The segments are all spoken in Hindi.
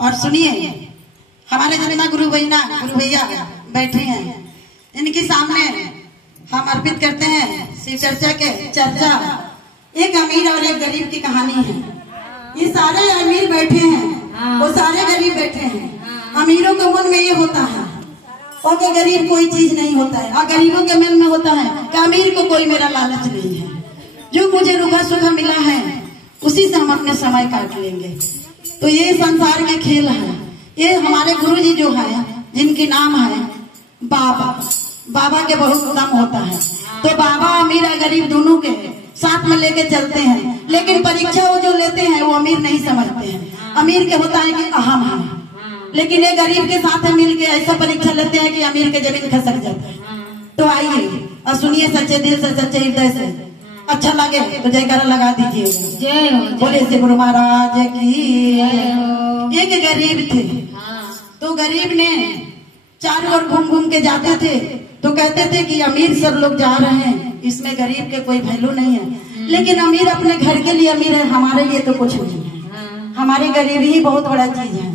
और सुनिए, हमारे जितना गुरु भैया बैठे हैं, इनके सामने हम अर्पित करते हैं शिव चर्चा के चर्चा। एक अमीर और एक गरीब की कहानी है। ये सारे अमीर बैठे हैं, वो सारे गरीब बैठे हैं। अमीरों के मन में ये होता है और कि गरीब कोई चीज नहीं होता है, और गरीबों के मन में होता है कि अमीर को कोई मेरा लालच नहीं है, जो मुझे रुखा सुखा मिला है उसी से हम अपने समय काट लेंगे। तो ये संसार के खेल है। ये हमारे गुरुजी जो है, जिनके नाम है बाबा के बहुत दम होता है। तो बाबा अमीर और गरीब दोनों के साथ में लेके चलते हैं, लेकिन परीक्षा वो जो लेते हैं वो अमीर नहीं समझते हैं। अमीर के होता है कि अहम है, लेकिन ये गरीब के साथ मिल के ऐसा परीक्षा लेते हैं कि अमीर के जमीन खसक जाता है। तो आइए और सुनिए सच्चे दिल से, सच्चे हृदय से। अच्छा लगे तो जयकारा लगा दीजिए। जय हो। बोले श्री गुरु महाराज की। एक गरीब थे, तो गरीब ने चारों ओर घूम घूम के जाते थे, तो कहते थे कि अमीर सब लोग जा रहे हैं, इसमें गरीब के कोई वैल्यू नहीं है। लेकिन अमीर अपने घर के लिए अमीर है, हमारे लिए तो कुछ नहीं है। हमारी गरीबी ही बहुत बड़ा चीज है।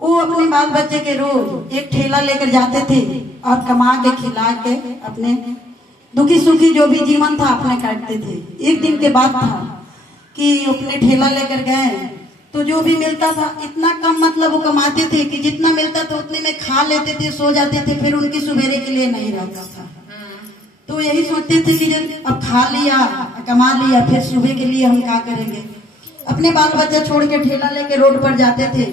वो अपने बाल बच्चे के रोज एक ठेला लेकर जाते थे और कमा के खिला के अपने दुखी सुखी जो भी जीवन था अपने काटते थे। एक दिन के बाद था कि अपने ठेला लेकर गए, तो जो भी मिलता था इतना कम, मतलब वो कमाते थे कि जितना मिलता था उतने में खा लेते थे, सो जाते थे, फिर उनकी सुबेरे के लिए नहीं रहता था। तो यही सोचते थे कि जब अब खा लिया, कमा लिया, फिर सुबह के लिए हम क्या करेंगे। अपने बाल बच्चे छोड़ के ठेला लेके रोड पर जाते थे।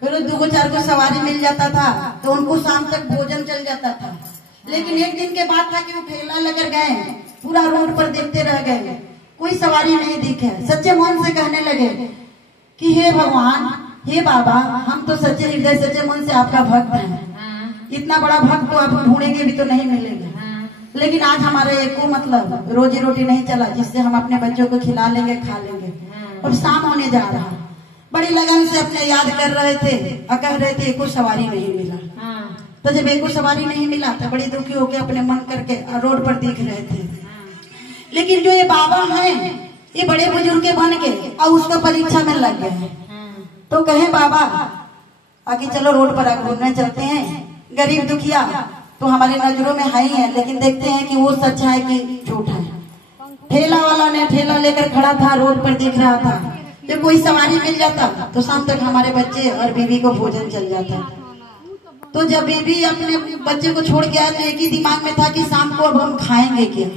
फिर 2-4 को सवारी मिल जाता था तो उनको शाम तक भोजन चल जाता था। लेकिन एक दिन के बाद था कि वो ठेला लेकर गए, पूरा रोड पर देखते रह गए, कोई सवारी नहीं दिखे। सच्चे मन से कहने लगे कि हे भगवान, हे बाबा, हम तो सच्चे हृदय सच्चे मन से आपका भक्त हैं। इतना बड़ा भक्त तो आप ढूंढेंगे भी तो नहीं मिलेंगे। लेकिन आज हमारा एको मतलब रोजी रोटी नहीं चला जिससे हम अपने बच्चों को खिला लेंगे, खा लेंगे। और शाम होने जा रहा, बड़ी लगन से अपने याद कर रहे थे और कह रहे थे एको सवारी नहीं मिला। तो जब एको सवारी नहीं मिला तो बड़ी दुखी होके अपने मन करके रोड पर दिख रहे थे। लेकिन जो ये बाबा हैं, ये बड़े बुजुर्ग बन के और उसको परीक्षा में लग गए। तो कहे बाबा आगे चलो रोड पर घूमने चलते हैं। गरीब दुखिया तो हमारी नजरों में है ही है, लेकिन देखते हैं कि वो सच्चा है कि झूठा है। ठेला वाला ने ठेला लेकर खड़ा था, रोड पर देख रहा था, जब कोई सवारी मिल जाता तो शाम तक हमारे बच्चे और बीवी को भोजन चल जाता। तो जब बीवी अपने बच्चे को छोड़ के आए तो एक ही दिमाग में था कि शाम को अब हम खाएंगे क्या,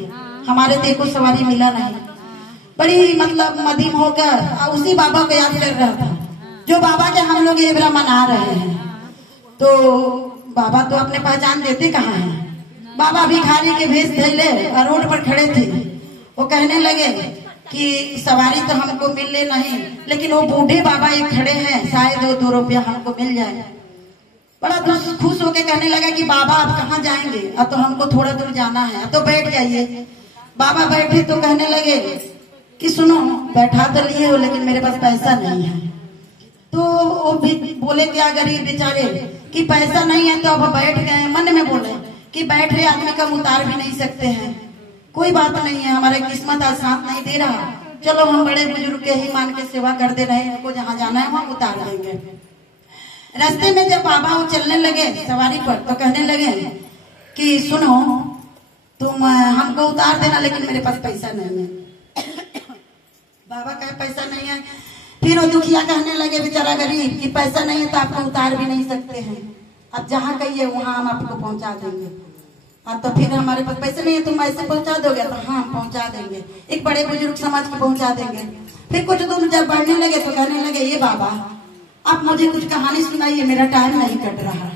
हमारे तो कोई सवारी मिला नहीं। बड़ी मतलब मदीम होकर उसी बाबा को याद कर रहा था, जो बाबा के हम लोग ये बड़ा मना रहे हैं। तो बाबा तो अपने पहचान देते कहाँ हैं। बाबा भिखारी के भेष धैले और रोड पर खड़े थे। वो कहने लगे कि सवारी तो हमको मिले नहीं, लेकिन वो बूढ़े बाबा एक खड़े हैं, शायद वो 2 रुपया हमको मिल जाए। बड़ा खुश होके कहने लगा कि बाबा आप कहाँ जाएंगे, अब तो हमको थोड़ा दूर जाना है, तो बैठ जाइए। बाबा बैठे तो कहने लगे कि सुनो, बैठा तो लिए हो लेकिन मेरे पास पैसा नहीं है। तो वो भी बोले क्या गरीब बेचारे कि पैसा नहीं है, तो अब बैठ गए। मन में बोले कि बैठ रहे आदमी का उतार भी नहीं सकते हैं, कोई बात नहीं है, हमारे किस्मत आज साथ नहीं दे रहा, चलो हम बड़े बुजुर्ग के ही मान के सेवा कर दे रहे हैं, इनको जहाँ जाना है वहाँ उतार देंगे। रास्ते में जब बाबा वो चलने लगे सवारी पर तो कहने लगे कि सुनो, तुम हमको उतार देना, लेकिन मेरे पास पैसा नहीं है। बाबा का पैसा नहीं है। फिर वो दुखिया कहने लगे बेचारा गरीब कि पैसा नहीं है तो आपको उतार भी नहीं सकते हैं, अब जहाँ कहिए वहाँ हम आपको पहुँचा देंगे। तो फिर हमारे पास पैसे नहीं है, तुम ऐसे पहुँचा दोगे? तो हाँ हम पहुँचा देंगे, एक बड़े बुजुर्ग समाज को पहुँचा देंगे। फिर कुछ दूर जब बढ़ने लगे तो कहने लगे ये बाबा आप मुझे कुछ कहानी सुनाइए, मेरा टाइम नहीं कट रहा।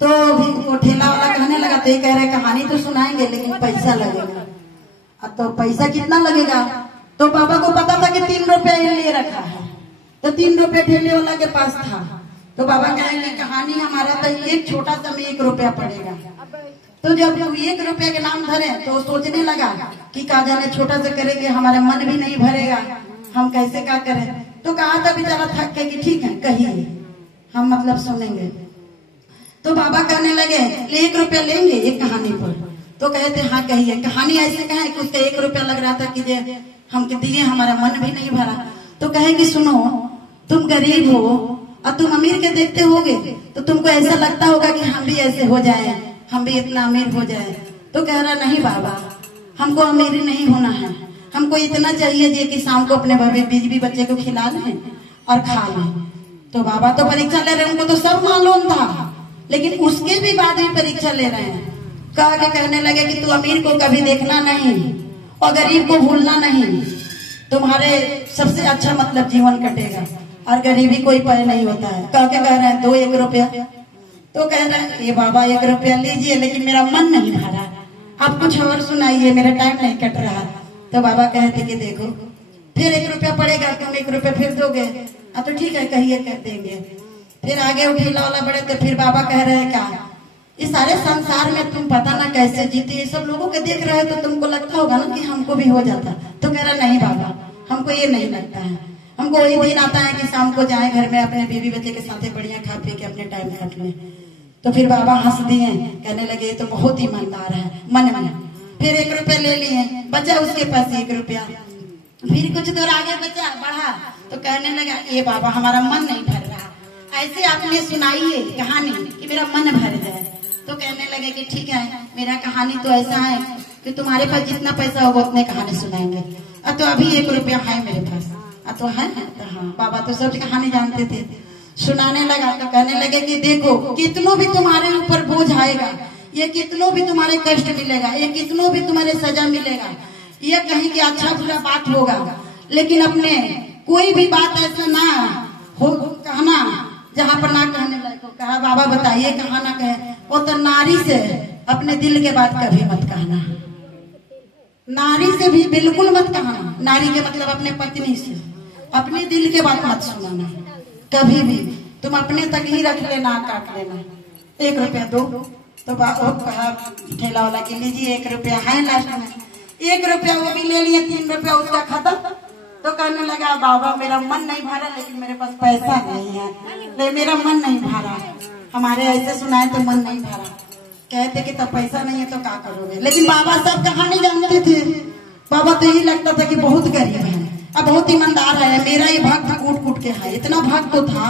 तो भी वो ठेला वाला कहने लगा, तो ये कह रहे कहानी तो सुनाएंगे लेकिन पैसा लगेगा। तो पैसा कितना लगेगा? तो बाबा को पता था कि 3 रुपया ले रखा है, तो 3 रुपया ठेले वाला के पास था। तो बाबा कहेंगे कहानी हमारा तो एक छोटा सा में 1 रुपया पड़ेगा। तो जब 1 रुपया के नाम धरे तो सोचने लगा कि का जाने छोटा से करेंगे हमारा मन भी नहीं भरेगा, हम कैसे क्या करें। तो कहा था बेचारा थक के कि ठीक है कहिए, हम मतलब सुनेंगे। तो बाबा कहने लगे 1 रुपया लेंगे एक कहानी पर? तो कहते हाँ कहिए। कहानी ऐसे कहे कि उसका 1 रुपया लग रहा था कि हम दिए, हमारा मन भी नहीं भरा। तो कहे कि सुनो, तुम गरीब हो और तुम अमीर के देखते होगे तो तुमको ऐसा लगता होगा कि हम भी ऐसे हो जाएं, हम भी इतना अमीर हो जाएं। तो कह रहा नहीं बाबा, हमको अमीरी नहीं होना है, हमको इतना चाहिए जे कि शाम को अपने बीवी बच्चे को खिला लें और खा लें। तो बाबा तो परीक्षा ले रहे, उनको तो सब मालूम था, लेकिन उसके भी बाद भी परीक्षा ले रहे हैं। कह के कहने लगे कि तू अमीर को कभी देखना नहीं और गरीब को भूलना नहीं, तुम्हारे सबसे अच्छा मतलब जीवन कटेगा, और गरीबी कोई पाए नहीं होता है। कह के कह रहे हैं 2 1 रुपया। तो कह रहे हैं ये बाबा 1 रुपया लीजिए, लेकिन मेरा मन नहीं भरा, आप कुछ और सुनाइए, मेरा टाइम नहीं कट रहा। तो बाबा कहते कि देखो फिर 1 रुपया पड़ेगा, तुम 1 रुपया फिर दोगे? तो ठीक है कहिए, कर देंगे। फिर आगे वो ठेला वाला बढ़े तो फिर बाबा कह रहे हैं क्या इस सारे संसार में तुम पता ना कैसे जीते, ये सब लोगों के देख रहे हो तो तुमको लगता होगा ना कि हमको भी हो जाता। तो कह रहा नहीं बाबा, हमको ये नहीं लगता है, हमको वही दिन आता है कि शाम को जाए घर में अपने बीवी बच्चे के साथ बढ़िया खा पी के अपने टाइम काट लें। तो फिर बाबा हंस दिए, कहने लगे ये तो बहुत ईमानदार है मन में। फिर 1 रुपया ले लिए, बचा उसके पास 1 रुपया। फिर कुछ दूर आगे बचा बढ़ा तो कहने लगा ये बाबा हमारा मन नहीं भर रहा, ऐसे आपने सुनाइए कहानी कि मेरा मन भर जाए। तो कहने लगे कि ठीक है, मेरा कहानी तो ऐसा है कि तुम्हारे पास जितना पैसा होगा उतने कहानी सुनाएंगे। तो अभी 1 रुपया है मेरे पास। तो है तो हाँ, बाबा तो सब कहानी जानते थे। सुनाने लगा तो कहने लगे कि देखो कितनों भी तुम्हारे ऊपर बोझ आएगा, ये कितनों भी तुम्हारे कष्ट मिलेगा, ये कितनों भी तुम्हारे सजा मिलेगा, ये कहीं की अच्छा बुरा बात होगा, लेकिन अपने कोई भी बात ऐसा ना हो कहना जहाँ पर ना कहने लायक हो। कहा बाबा बताइए कहाँ ना कहे? वो तो नारी से अपने दिल के बात कभी मत कहना, नारी से भी बिल्कुल मत कहना। नारी के मतलब अपने पत्नी से अपने दिल के बात मत सुनाना कभी भी, तुम अपने तक ही रख लेना, काट लेना। 1 रुपया दो। तो कहा ठेला वाला की लीजिए 1 रुपया है लास्ट में। 1 रुपया वो भी ले लिए, 3 रुपया उसका खत्म। तो कहने लगा बाबा मेरा मन नहीं भरा, लेकिन मेरे पास पैसा नहीं है, ले मेरा मन नहीं भरा। हमारे ऐसे सुनाए तो मन नहीं भरा, कहते कि तब पैसा नहीं है तो क्या करोगे? लेकिन बाबा सब कहानी जानते थे। बाबा तो यही लगता था कि बहुत गरीब है, अब बहुत ईमानदार है, मेरा ये भक्त कूट कूट के है। इतना भक्त तो था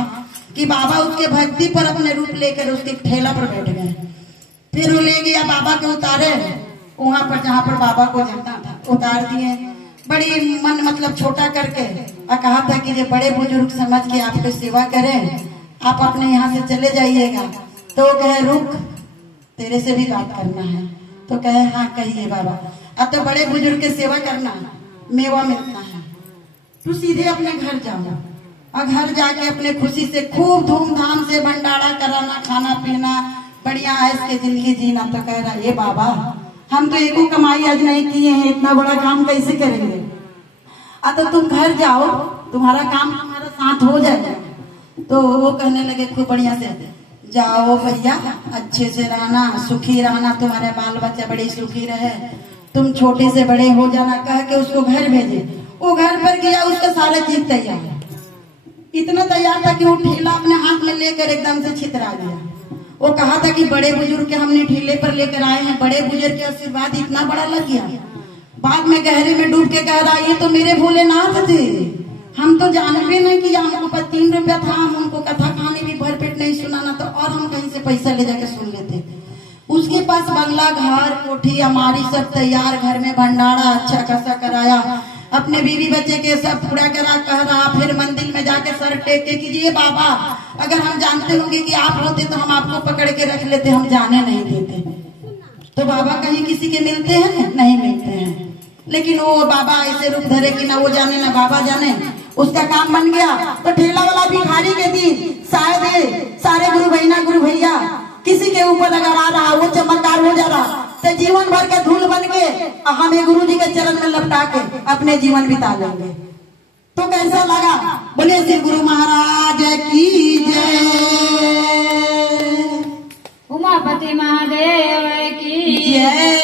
कि बाबा उसके भक्ति पर अपने रूप लेकर उसके ठेला पर बैठ गए। फिर वो ले गया बाबा के उतारे वहां पर जहाँ पर बाबा को जाना था, उतार दिए बड़ी मन मतलब छोटा करके, और कहा था कि ये बड़े बुजुर्ग समझ के आपको सेवा करें, आप अपने यहाँ से चले जाइएगा। तो कहे रुक, तेरे से भी बात करना है। तो कहे हाँ कहिए बाबा। अब तो बड़े बुजुर्ग की सेवा करना, मेवा मिलता है, तू सीधे अपने घर जाओ और घर जाके अपने खुशी से खूब धूमधाम से भंडारा कराना, खाना पीना, बढ़िया ऐश के जिंदगी जीना। तो कह रहा ये बाबा हम तो एको कमाई आज नहीं किए हैं, इतना बड़ा काम कैसे करेंगे? तो तुम घर जाओ, तुम्हारा काम तुम्हारा साथ हो जाएगा। तो वो कहने लगे खूब बढ़िया से जाओ भैया, अच्छे से रहना, सुखी रहना, तुम्हारे बाल बच्चे बड़े सुखी रहे, तुम छोटे से बड़े हो जाना। कह के उसको घर भेजे। वो घर पर गया, उसका सारा चीज तैयार, इतना तैयार था कि वो ठेला अपने हाथ में लेकर एकदम से छितरा गया। वो कहा था कि बड़े बुजुर्ग के हमने ठेले पर लेकर आए हैं, बड़े बुजुर्ग के आशीर्वाद इतना बड़ा लग गया। बाद में गहरे में डूब के कह रहा ये तो मेरे भोलेनाथ थे, हम तो जानते नहीं कि हमको पास 3 रुपया था, हम उनको कथा कहानी भी भरपेट नहीं सुनाना तो और हम कहीं से पैसा ले जाके सुन लेते। उसके पास बंगला, घर, कोठी, हमारी सब तैयार, घर में भंडारा अच्छा खासा कराया, अपने बीवी बच्चे के सब पूरा करा। कह रहा फिर मंदिर में जाके सर टेक के कीजिए बाबा, अगर हम जानते होंगे कि आप होते तो हम आपको पकड़ के रख लेते, हम जाने नहीं देते। तो बाबा कहीं किसी के मिलते हैं? नहीं मिलते हैं। लेकिन वो बाबा ऐसे रूप धरे कि ना वो जाने ना बाबा जाने, उसका काम बन गया। तो ठेला वाला भिखारी के दिन शायद सारे गुरु बहना गुरु भैया किसी के ऊपर अगर आ रहा, वो चमत्कार हो जा रहा तो जीवन भर के धूल बन के हमें गुरु जी के चरण में लपटा के अपने जीवन बिता लेंगे। तो कैसा लगा? बोले श्री गुरु महाराज की जय, उमापति महादेव की जय।